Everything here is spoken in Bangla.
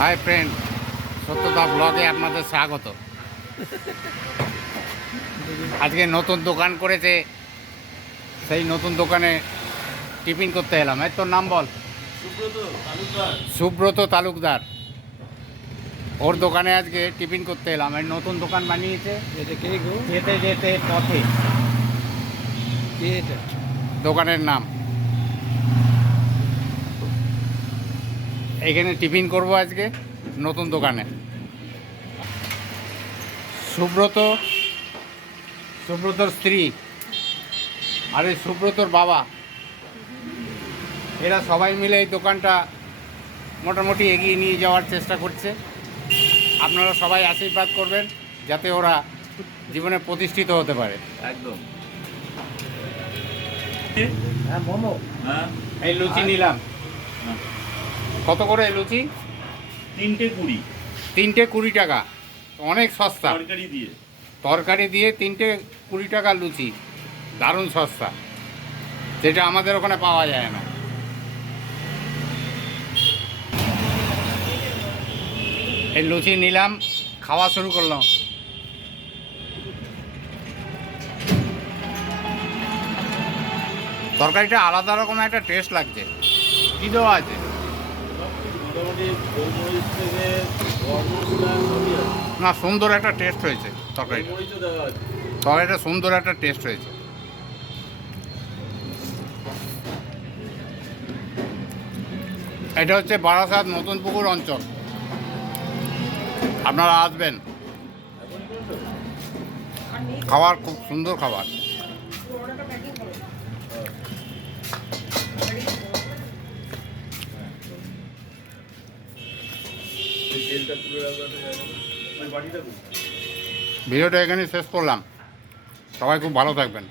হাই ফ্রেন্ড সত্যতা ব্লগে আপনাদের স্বাগত। আজকে নতুন দোকান করেছে সেই নতুন দোকানে টিফিন করতে এলাম। এই তোর নাম বল? সুব্রত তালুকদার। ওর দোকানে আজকে টিফিন করতে এলাম। এই নতুন দোকান বানিয়েছে। যেতে যেতে পথে। দোকানের নাম। এখানে টিফিন করব আজকে নতুন দোকানে। সুব্রত সুব্রতর স্ত্রী। আর এই সুব্রতর বাবা। এরা সবাই মিলে এই দোকানটা মোটামুটি এগিয়ে নিয়ে যাওয়ার চেষ্টা করছে। আপনারা সবাই আশীর্বাদ করবেন যাতে ওরা জীবনে প্রতিষ্ঠিত হতে পারে। একদম। হ্যাঁ মোমো। হ্যাঁ। এই লুচি নিলাম। হ্যাঁ। কত করে লুচি? তিনটে কুড়ি। তিনটে কুড়ি টাকা। অনেক সস্তা। তরকারি দিয়ে। তরকারি দিয়ে তিনটে কুড়ি টাকা লুচি। দারুণ সস্তা। যেটা আমাদের ওখানে পাওয়া যায় না। এই লুচি নিলাম খাওয়া শুরু করলাম। তরকারিটা আলাদা রকম একটা টেস্ট লাগছে। কী দেওয়া আছে মোটামুটি গোলমরিচ থেকে গরম মশলা সবই আছে না সুন্দর একটা টেস্ট হয়েছে তরকারিটা। তরকারিটা সুন্দর একটা টেস্ট হয়েছে। এটা হচ্ছে বারাসাত নতুন পুকুর অঞ্চল। আপনারা আসবেন। খাবার খুব সুন্দর খাবার। ভিডিওটা এখানে শেষ করলাম। সবাই খুব ভালো থাকবেন।